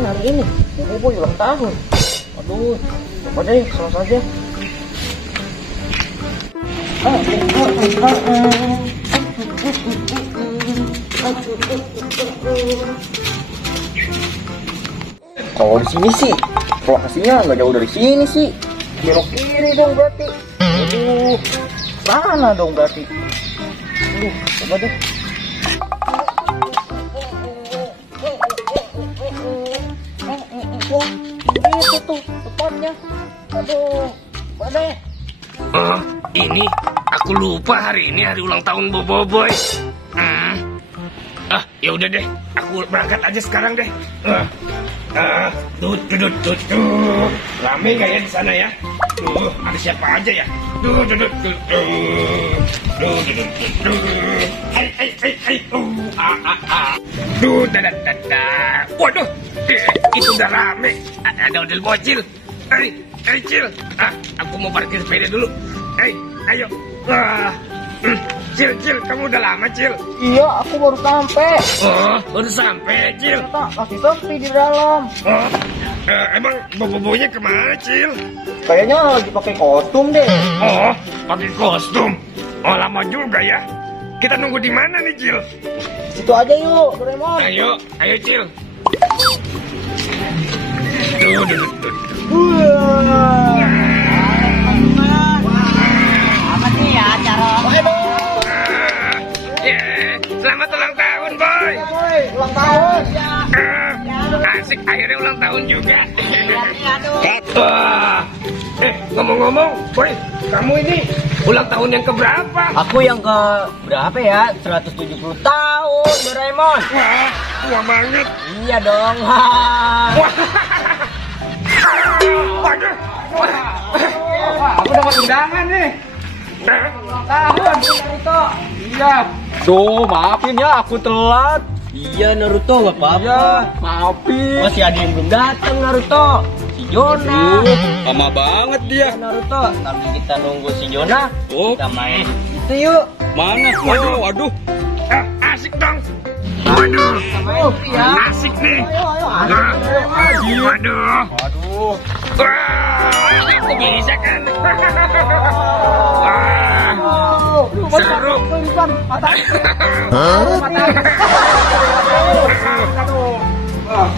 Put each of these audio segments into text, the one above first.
kan hari ini Boboiboy ulang tahun. Aduh, coba deh salah saja. Kalau di sini sih lokasinya nggak jauh dari sini sih. Belok kiri dong berarti. Aduh, sana dong berarti. Aduh, coba deh. Itu tuh tepatnya. Aduh, coba deh. Oh, ini aku lupa hari ini hari ulang tahun Boboiboy. Ya udah deh, aku berangkat aja sekarang deh. Rame gak ya di sana ya? Ada siapa aja ya? Waduh, itu udah rame. Ada model bocil. Cil, aku mau parkir sepeda dulu. Ayo. Cil, kamu udah lama, Cil? Iya, aku baru sampai. Oh, baru sampai, Cil. Masih sepi di dalam. Oh, emang Boboiboynya kemana, Cil? Kayaknya lagi pakai kostum deh. Oh, pakai kostum. Oh, lama juga ya. Kita nunggu di mana nih, Cil? Situ aja yuk, Doraemon. Ayo, Cil. Apa nih ya acara? Selamat ulang tahun, Boy. Ulang tahun. Asik, akhirnya ulang tahun juga. Ngomong-ngomong, Boy, kamu ini ulang tahun yang keberapa? Aku yang ke berapa ya? 170 tahun, Doraemon. Wah, tua banget. Iya dong. Waduh. Aku dapat undangan nih. Ulang tahun, Naruto. Iya. Tuh, maafin ya aku telat. Iya Naruto, nggak apa-apa. Iya, maafin. Masih ada yang belum datang Naruto. Si Jona. Lama banget dia. Iya, Naruto. Sambil kita nunggu si Jona, Oh, kita main itu yuk. mana? Oh, waduh. Asik dong. Waduh. Asik nih. Waduh. Wah, aku bisa kan? Wah, seru.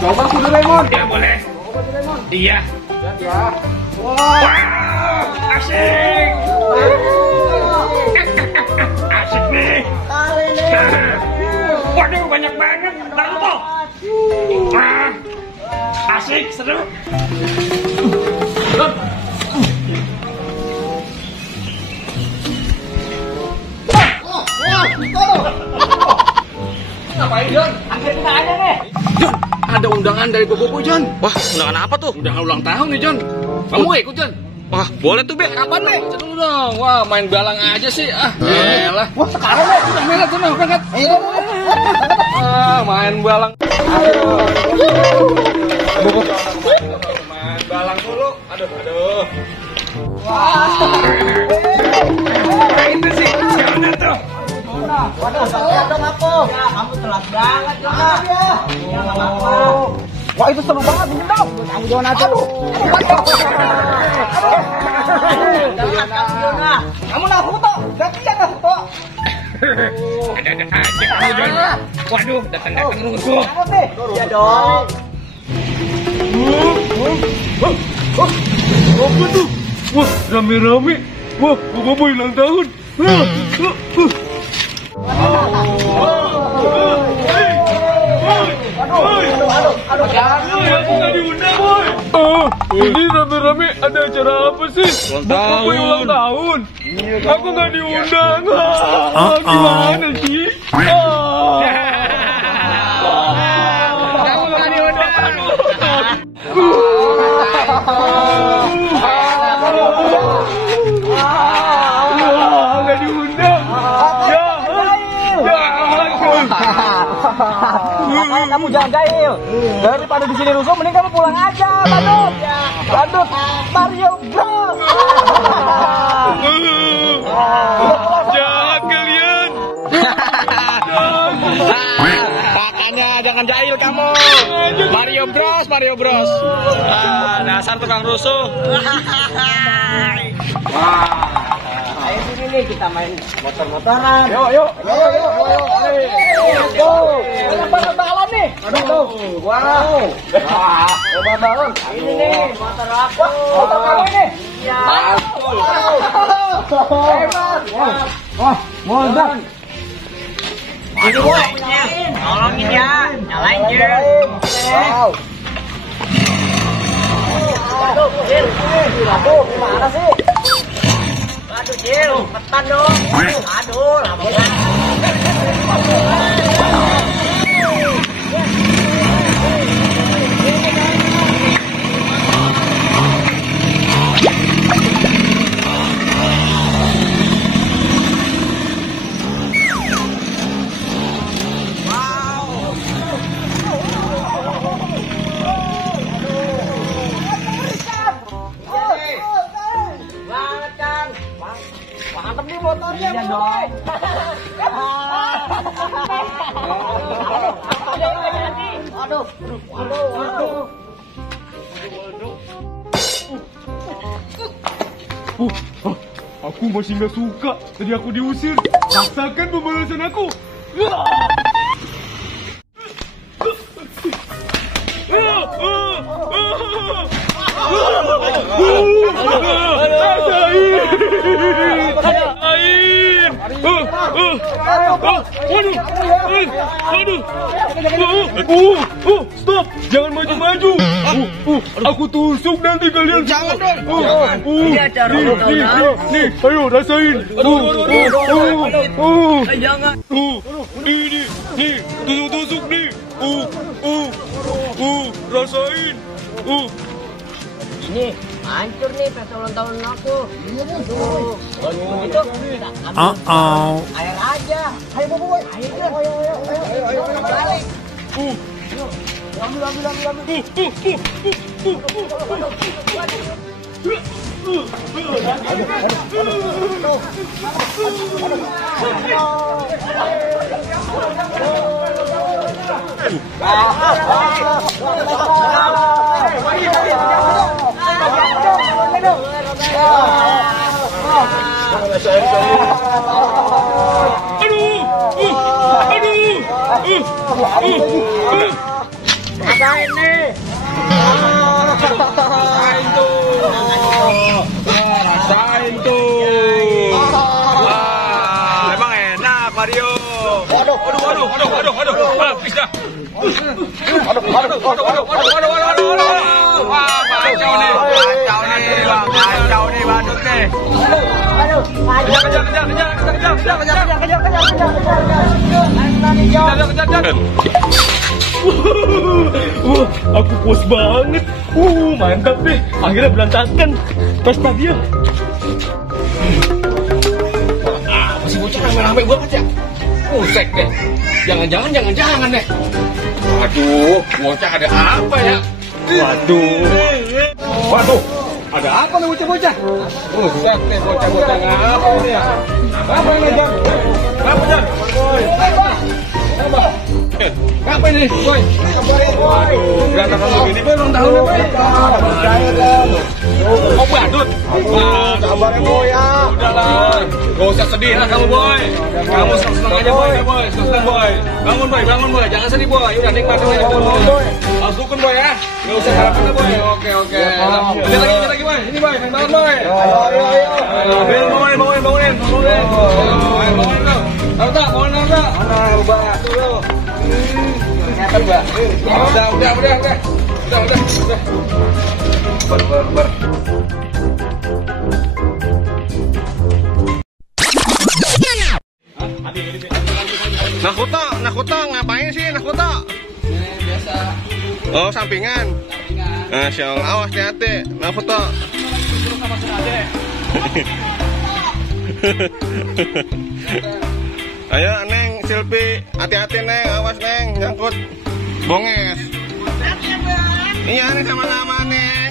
Coba aku Doraemon. Ya boleh. Iya. Wah, asik. Asik nih. Waduh, banyak banget. Naruto. Wah, asik, seru. Ngapain Jon? Angkat kita aja deh. Jon, ada undangan dari Boboiboy, Jon. Wah, undangan apa tuh? Undangan ulang tahun nih, Jon. Kamu ikut, Jon? Wah, boleh tuh, Be. Kapan, Be? Dulu dong. Wah, main balang aja sih. Elah. Wah, sekarang deh. Udah merah, Jon. Berangkat. Ayo. Main balang. Main balang dulu. Aduh. Itu sih, siapa tuh? Waduh, saya dong aku. Ya, kamu telat banget, Jona. Iya, nggak apa-apa. Wah, itu seru banget, bikin dong. Kamu Jona tuh. Kamu nak foto, gantian nak foto. Ada aja kamu, Jon. Waduh, datang-datang rusuh. Iya dong. Apa tuh? Wah, rame-rame. Wah, Boboiboy ulang tahun. Aku nggak diundang, Boy. Ini rame-rame ada acara apa sih? Boboiboy ulang tahun. Aku nggak diundang. Gimana sih? Kamu nggak diundang. Nggak diundang. Makanya kamu jangan jahil. Daripada di sini rusuh, mending kamu pulang aja, Badut. Badut, Mario Bros. Jahat kalian. Makanya jangan jahil kamu. Mario Bros. Dasar tukang rusuh. Ayo sini nih kita main motor-motoran. Yuk. Balon nih. Aduh. Wow. Balon. Ini nih motor aku. Motor kamu ini. Iya. Hebat. Wah, modal. Ini boy, tolongin ya, nyalain Jil. Wow. Aduh, gimana sih? Aduh Jil, cepetan dong. Aduh, lama banget. Mantep nih motornya. Iya dong. Aduh. Aku masih nggak suka. Tadi aku diusir. Rasakan pembalasan aku. Stop, jangan maju-maju. Aku tusuk nanti kalian. Jangan dong. Nih, ayo rasain. Jangan. Ini, nih, tusuk nih. Rasain. Ini hancur nih pesta ulang tahun aku. Tuh, itu. Air aja. Ayo boy. Ayo. Balik. Rasain nih. Rasain tuh. Emang enak Mario. Aduh. Please dah. Aduh. Wah, kacau nih badut nih. Kejar. Wah, aku puas banget. Mantap deh. Akhirnya berantakan pesta dia. Masih bocah rame-rame banget ya. Pusek deh. Jangan deh. Waduh, bocah ada apa ya? Waduh, ada apa nih bocah-bocah? Pusek deh bocah-bocah ngapa ini ya? Apa ini Jan? Apa Jan? Apa ini boy? Waduh, berantakan begini boy, ulang tahunnya boy. Oh badut. Sabar ya boy ya. Udahlah, gak usah sedih lah kamu boy. Kamu senang aja boy, senang boy. Bangun boy, jangan sedih boy. Udah nikmatin aja boy. Harus dukun boy ya. Gak usah harapan lah boy. Oke. Lanjut lagi boy. Ini boy, main banget boy. Ayo. Bangunin lo. Tahu tak? Bangunin tak? Mana ubah dulu. Kelihatan gak? Udah. Ber. Nakuto, ngapain sih Nakuto? Biasa. Oh, sampingan. Nah, siang awas hati-hati, Nakuto. Ayo Neng, Silpi, hati-hati Neng, awas Neng, nyangkut bonges. Iya nih sama-sama Neng.